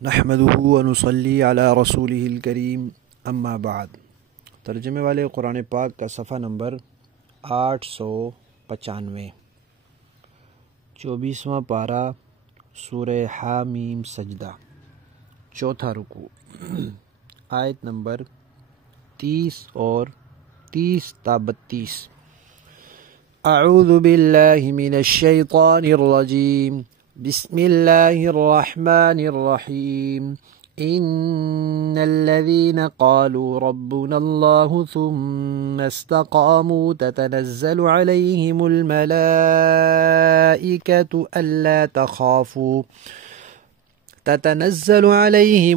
نحمده ونصلي علی رسوله الکریم اما بعد۔ ترجمے والے قرآن پاک کا صفحہ نمبر 895، 24واں پارہ، سورہ حامیم سجدہ، چوتھا رکوع، آیت نمبر 30 اور 30 تا 32۔ اعوذ باللہ من الشیطان الرجیم، بسم اللہ الرحمن الرحیم۔ ان الذين قالوا ربنا الله ثم استقاموا تتنزل عليهم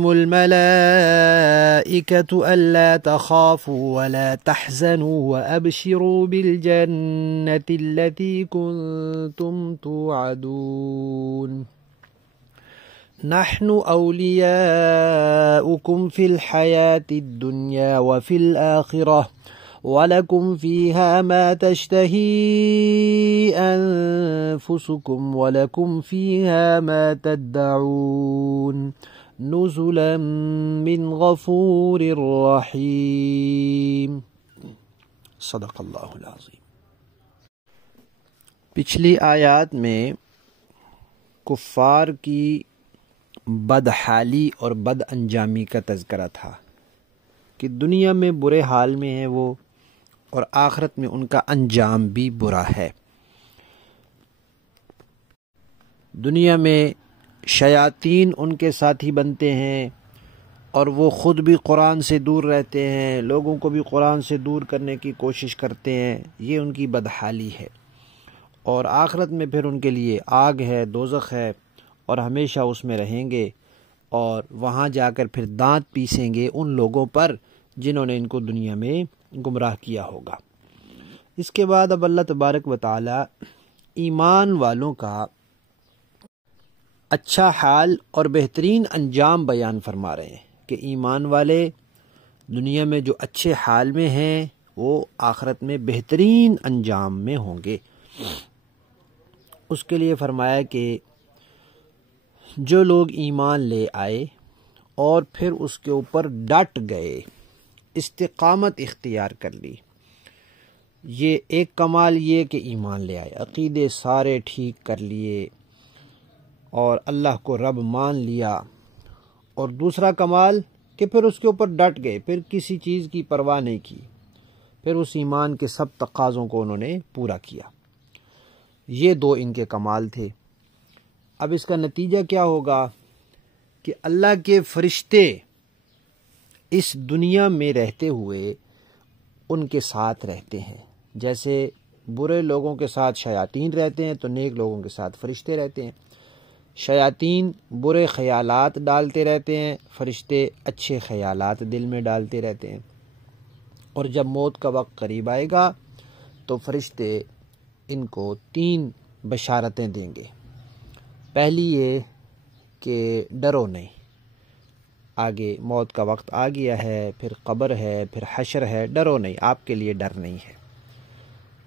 الملائكة ألا تخافوا ولا تحزنوا وأبشروا بالجنة التي كنتم توعدون نحن أولياؤكم في الحياة الدنيا وفي الآخرة ولكم فيها ما تشتهي أنفسكم ولكم فيها ما تدعون نزلا من غفور رحیم۔ صدق اللہ العظیم۔ پچھلی آیات میں کفار کی بدحالی اور بد انجامی کا تذکرہ تھا کہ دنیا میں برے حال میں ہیں وہ، اور آخرت میں ان کا انجام بھی برا ہے۔ دنیا میں شیاطین ان کے ساتھی بنتے ہیں اور وہ خود بھی قرآن سے دور رہتے ہیں، لوگوں کو بھی قرآن سے دور کرنے کی کوشش کرتے ہیں۔ یہ ان کی بدحالی ہے، اور آخرت میں پھر ان کے لیے آگ ہے، دوزخ ہے، اور ہمیشہ اس میں رہیں گے، اور وہاں جا کر پھر دانت پیسیں گے ان لوگوں پر جنہوں نے ان کو دنیا میں گمراہ کیا ہوگا۔ اس کے بعد اب اللہ تبارک و تعالی ایمان والوں کا اچھا حال اور بہترین انجام بیان فرما رہے ہیں کہ ایمان والے دنیا میں جو اچھے حال میں ہیں وہ آخرت میں بہترین انجام میں ہوں گے۔ اس کے لیے فرمایا کہ جو لوگ ایمان لے آئے اور پھر اس کے اوپر ڈٹ گئے، استقامت اختیار کر لی۔ یہ ایک کمال یہ کہ ایمان لے آئے، عقیدے سارے ٹھیک کر لیے اور اللہ کو رب مان لیا، اور دوسرا کمال کہ پھر اس کے اوپر ڈٹ گئے، پھر کسی چیز کی پرواہ نہیں کی، پھر اس ایمان کے سب تقاضوں کو انہوں نے پورا کیا۔ یہ دو ان کے کمال تھے۔ اب اس کا نتیجہ کیا ہوگا کہ اللہ کے فرشتے اس دنیا میں رہتے ہوئے ان کے ساتھ رہتے ہیں۔ جیسے برے لوگوں کے ساتھ شیاطین رہتے ہیں تو نیک لوگوں کے ساتھ فرشتے رہتے ہیں۔ شیاطین برے خیالات ڈالتے رہتے ہیں، فرشتے اچھے خیالات دل میں ڈالتے رہتے ہیں، اور جب موت کا وقت قریب آئے گا تو فرشتے ان کو 3 بشارتیں دیں گے۔ پہلی یہ کہ ڈرو نہیں، آگے موت کا وقت آ گیا ہے، پھر قبر ہے، پھر حشر ہے، ڈرو نہیں، آپ کے لیے ڈر نہیں ہے۔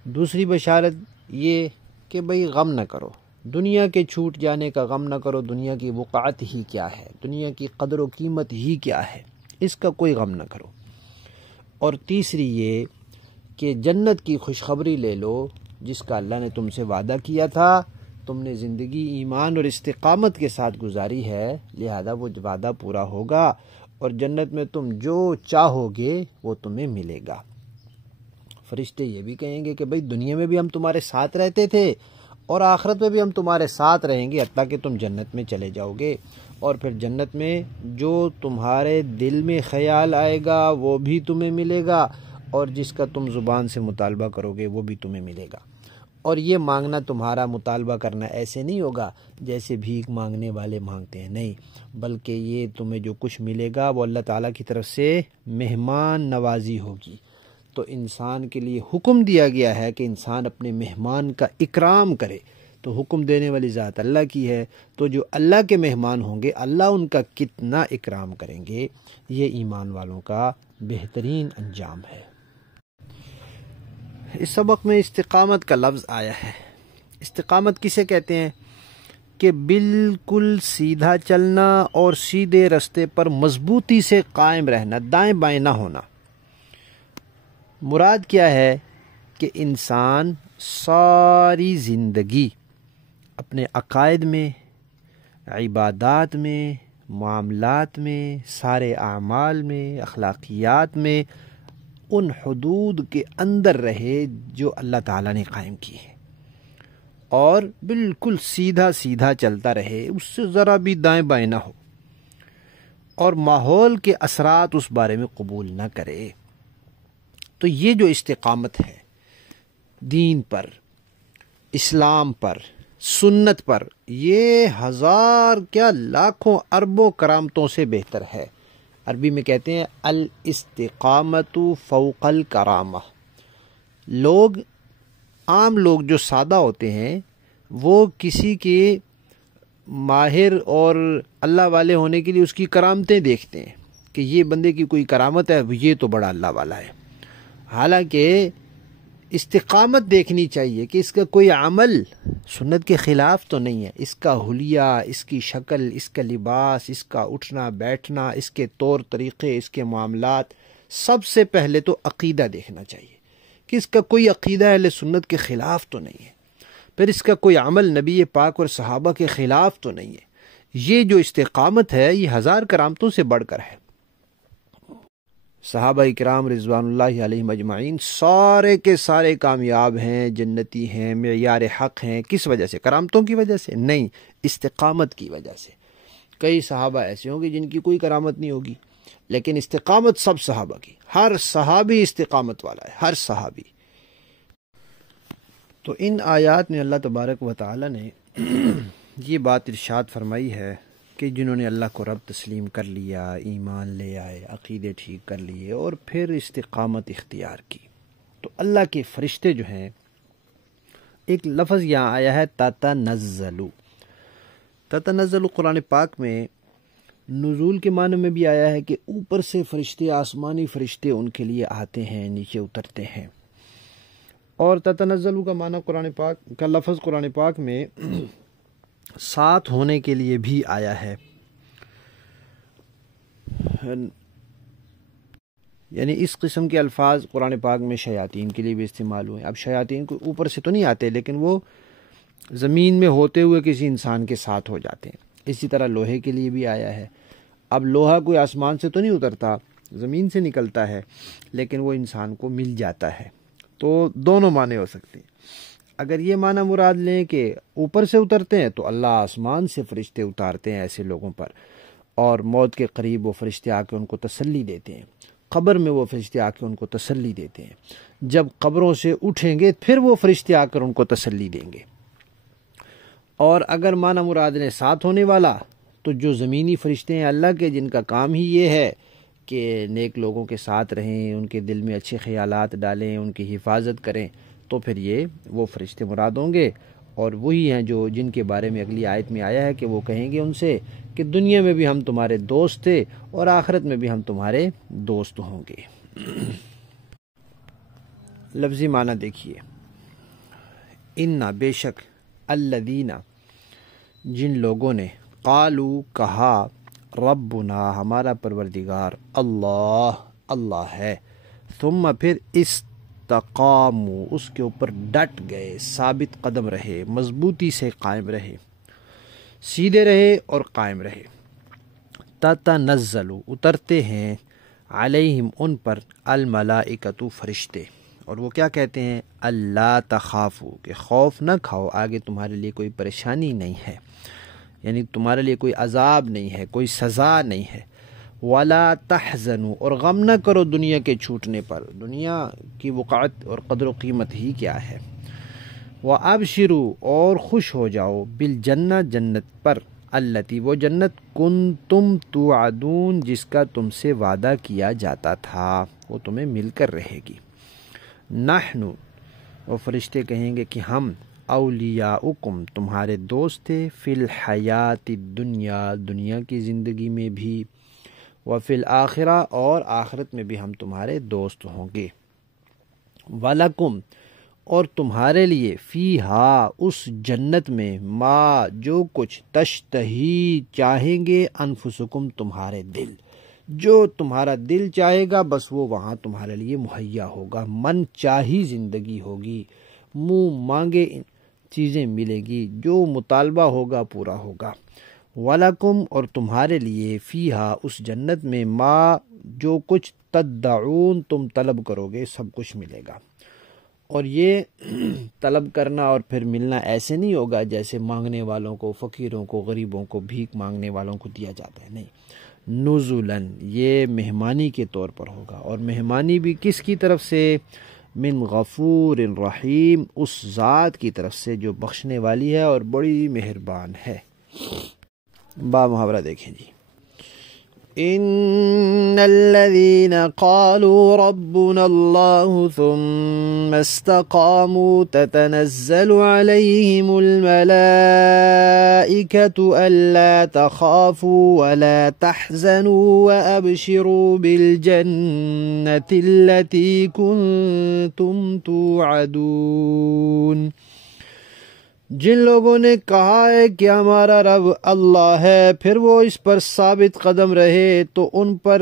دوسری بشارت یہ کہ بھئی غم نہ کرو، دنیا کے چھوٹ جانے کا غم نہ کرو، دنیا کی وقعت ہی کیا ہے، دنیا کی قدر و قیمت ہی کیا ہے، اس کا کوئی غم نہ کرو۔ اور تیسری یہ کہ جنت کی خوشخبری لے لو جس کا اللہ نے تم سے وعدہ کیا تھا، تم نے زندگی ایمان اور استقامت کے ساتھ گزاری ہے، لہذا وہ وعدہ پورا ہوگا، اور جنت میں تم جو چاہو گے وہ تمہیں ملے گا۔ فرشتے یہ بھی کہیں گے کہ بھئی دنیا میں بھی ہم تمہارے ساتھ رہتے تھے اور آخرت میں بھی ہم تمہارے ساتھ رہیں گے حتیٰ کہ تم جنت میں چلے جاؤ گے، اور پھر جنت میں جو تمہارے دل میں خیال آئے گا وہ بھی تمہیں ملے گا، اور جس کا تم زبان سے مطالبہ کرو گے وہ بھی تمہیں ملے گا۔ اور یہ مانگنا تمہارا مطالبہ کرنا ایسے نہیں ہوگا جیسے بھیک مانگنے والے مانگتے ہیں، نہیں، بلکہ یہ تمہیں جو کچھ ملے گا وہ اللہ تعالیٰ کی طرف سے مہمان نوازی ہوگی۔ تو انسان کے لیے حکم دیا گیا ہے کہ انسان اپنے مہمان کا اکرام کرے، تو حکم دینے والی ذات اللہ کی ہے، تو جو اللہ کے مہمان ہوں گے اللہ ان کا کتنا اکرام کریں گے۔ یہ ایمان والوں کا بہترین انجام ہے۔ اس سبق میں استقامت کا لفظ آیا ہے۔ استقامت کسے کہتے ہیں کہ بالکل سیدھا چلنا اور سیدھے رستے پر مضبوطی سے قائم رہنا، دائیں بائیں نہ ہونا۔ مراد کیا ہے کہ انسان ساری زندگی اپنے عقائد میں، عبادات میں، معاملات میں، سارے اعمال میں، اخلاقیات میں ان حدود کے اندر رہے جو اللہ تعالیٰ نے قائم کی ہے، اور بالکل سیدھا سیدھا چلتا رہے، اس سے ذرا بھی دائیں بائیں نہ ہو، اور ماحول کے اثرات اس بارے میں قبول نہ کرے۔ تو یہ جو استقامت ہے دین پر، اسلام پر، سنت پر، یہ ہزار کیا لاکھوں اربوں کرامتوں سے بہتر ہے۔ عربی میں کہتے ہیں الاستقامت فوق الکرامہ۔ عام لوگ جو سادہ ہوتے ہیں وہ کسی کے ماہر اور اللہ والے ہونے کے لیے اس کی کرامتیں دیکھتے ہیں کہ یہ بندے کی کوئی کرامت ہے، یہ تو بڑا اللہ والا ہے۔ حالانکہ استقامت دیکھنی چاہیے کہ اس کا کوئی عمل سنت کے خلاف تو نہیں ہے، اس کا حلیہ، اس کی شکل، اس کا لباس، اس کا اٹھنا بیٹھنا، اس کے طور طریقے، اس کے معاملات، سب سے پہلے تو عقیدہ دیکھنا چاہیے کہ اس کا کوئی عقیدہ اہل سنت کے خلاف تو نہیں ہے، پھر اس کا کوئی عمل نبی پاک اور صحابہ کے خلاف تو نہیں ہے۔ یہ جو استقامت ہے یہ ہزار کرامتوں سے بڑھ کر ہے۔ صحابہ کرام رضوان اللہ علیہم اجمعین سارے کے سارے کامیاب ہیں، جنتی ہیں، معیار حق ہیں۔ کس وجہ سے؟ کرامتوں کی وجہ سے نہیں، استقامت کی وجہ سے۔ کئی صحابہ ایسے ہوں گے جن کی کوئی کرامت نہیں ہوگی، لیکن استقامت سب صحابہ کی، ہر صحابی استقامت والا ہے، ہر صحابی۔ تو ان آیات میں اللہ تبارک و تعالی نے یہ بات ارشاد فرمائی ہے کہ جنہوں نے اللہ کو رب تسلیم کر لیا، ایمان لے آئے، عقیدے ٹھیک کر لیے اور پھر استقامت اختیار کی، تو اللہ کے فرشتے جو ہیں، ایک لفظ یہاں آیا ہے تتنزل۔ تتنزل قرآن پاک میں نزول کے معنی میں بھی آیا ہے کہ اوپر سے فرشتے، آسمانی فرشتے ان کے لیے آتے ہیں، نیچے اترتے ہیں۔ اور تتنزل کا معنی قرآن پاک کا لفظ قرآن پاک میں ساتھ ہونے کے لیے بھی آیا ہے، یعنی اس قسم کے الفاظ قرآن پاک میں شیاطین کے لیے بھی استعمال ہوئے۔ اب شیاطین کو اوپر سے تو نہیں آتے، لیکن وہ زمین میں ہوتے ہوئے کسی انسان کے ساتھ ہو جاتے ہیں۔ اسی طرح لوہے کے لیے بھی آیا ہے۔ اب لوہا کوئی آسمان سے تو نہیں اترتا، زمین سے نکلتا ہے، لیکن وہ انسان کو مل جاتا ہے۔ تو دونوں معنی ہو سکتے ہیں۔ اگر یہ معنی مراد لیں کہ اوپر سے اترتے ہیں تو اللہ آسمان سے فرشتے اتارتے ہیں ایسے لوگوں پر، اور موت کے قریب وہ فرشتے آ کے ان کو تسلی دیتے ہیں، قبر میں وہ فرشتے آ کے ان کو تسلی دیتے ہیں، جب قبروں سے اٹھیں گے پھر وہ فرشتے آ کر ان کو تسلی دیں گے۔ اور اگر معنی مراد نے ساتھ ہونے والا، تو جو زمینی فرشتے ہیں اللہ کے، جن کا کام ہی یہ ہے کہ نیک لوگوں کے ساتھ رہیں، ان کے دل میں اچھے خیالات ڈالیں، ان کی حفاظت کریں، تو پھر یہ وہ فرشتے مراد ہوں گے، اور وہی ہیں جو جن کے بارے میں اگلی آیت میں آیا ہے کہ وہ کہیں گے ان سے کہ دنیا میں بھی ہم تمہارے دوست تھے اور آخرت میں بھی ہم تمہارے دوست ہوں گے۔ لفظی معنی دیکھیے، اِنَّ بے شک، الذین جن لوگوں نے، قالو کہا، ربنا ہمارا پروردگار، اللہ ہے، ثم پھر استقاموا اس کے اوپر ڈٹ گئے، ثابت قدم رہے، مضبوطی سے قائم رہے، سیدھے رہے اور قائم رہے۔ تتنزل اترتے ہیں، علیہم ان پر، الملائکۃ فرشتے، اور وہ کیا کہتے ہیں؟ اللہ تخافوا کہ خوف نہ کھاؤ، آگے تمہارے لیے کوئی پریشانی نہیں ہے، یعنی تمہارے لیے کوئی عذاب نہیں ہے، کوئی سزا نہیں ہے، ولا تحزنوا اور غم نہ کرو دنیا کے چھوٹنے پر، دنیا کی وقعت اور قدر و قیمت ہی کیا ہے، وابشروا اور خوش ہو جاؤ، بالجنہ جنت پر، التی وہ جنت، کنتم توعدون جس کا تم سے وعدہ کیا جاتا تھا، وہ تمہیں مل کر رہے گی۔ نحن وہ فرشتے کہیں گے کہ ہم، اولیاؤکم تمہارے دوست تھے، فی الحیات الدنیا دنیا کی زندگی میں بھی، وفی الآخرہ اور آخرت میں بھی ہم تمہارے دوست ہوں گے، ولکم اور تمہارے لیے فیہا اس جنت میں ما جو کچھ تشتہی چاہیں گے انفسکم تمہارے دل، جو تمہارا دل چاہے گا بس وہ وہاں تمہارے لیے مہیا ہوگا، من چاہی زندگی ہوگی، منہ مانگے چیزیں ملے گی، جو مطالبہ ہوگا پورا ہوگا۔ وَلَكُمْ اور تمہارے لیے فیہا اس جنت میں ما جو کچھ تدعون تم طلب کرو گے سب کچھ ملے گا۔ اور یہ طلب کرنا اور پھر ملنا ایسے نہیں ہوگا جیسے مانگنے والوں کو، فقیروں کو، غریبوں کو، بھیک مانگنے والوں کو دیا جاتا ہے، نہیں، نزلاً یہ مہمانی کے طور پر ہوگا، اور مہمانی بھی کس کی طرف سے؟ من غفور رحیم، اس ذات کی طرف سے جو بخشنے والی ہے اور بڑی مہربان ہے۔ با محاورہ دیکھیں جی، ان الذين قالوا ربنا الله ثم استقاموا تتنزل عليهم الملائكة ألا تخافوا ولا تحزنوا وأبشروا بالجنة التي كنتم توعدون۔ جن لوگوں نے کہا ہے کہ ہمارا رب اللہ ہے، پھر وہ اس پر ثابت قدم رہے، تو ان پر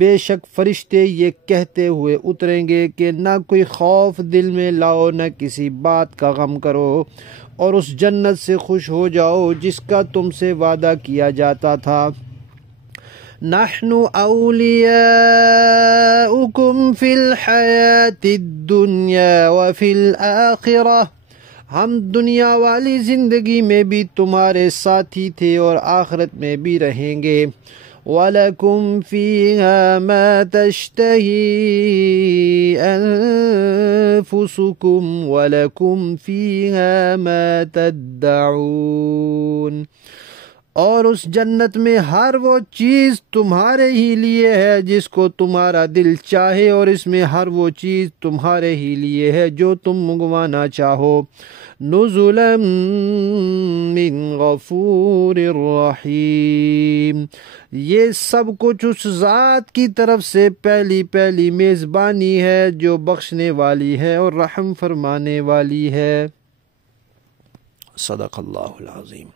بے شک فرشتے یہ کہتے ہوئے اتریں گے کہ نہ کوئی خوف دل میں لاؤ، نہ کسی بات کا غم کرو، اور اس جنت سے خوش ہو جاؤ جس کا تم سے وعدہ کیا جاتا تھا۔ نحن اولیاؤکم فی الحیات الدنیا وفی الآخرہ، ہم دنیا والی زندگی میں بھی تمہارے ساتھی تھے اور آخرت میں بھی رہیں گے۔ وَلَكُمْ فِيهَا مَا تَشْتَهِي أَنفُسُكُمْ وَلَكُمْ فِيهَا مَا تَدَّعُونَ، اور اس جنت میں ہر وہ چیز تمہارے ہی لیے ہے جس کو تمہارا دل چاہے، اور اس میں ہر وہ چیز تمہارے ہی لیے ہے جو تم منگوانا چاہو۔ نزلا من غفور رحیم، یہ سب کچھ اس ذات کی طرف سے پہلی میزبانی ہے جو بخشنے والی ہے اور رحم فرمانے والی ہے۔ صدق اللہ العظیم۔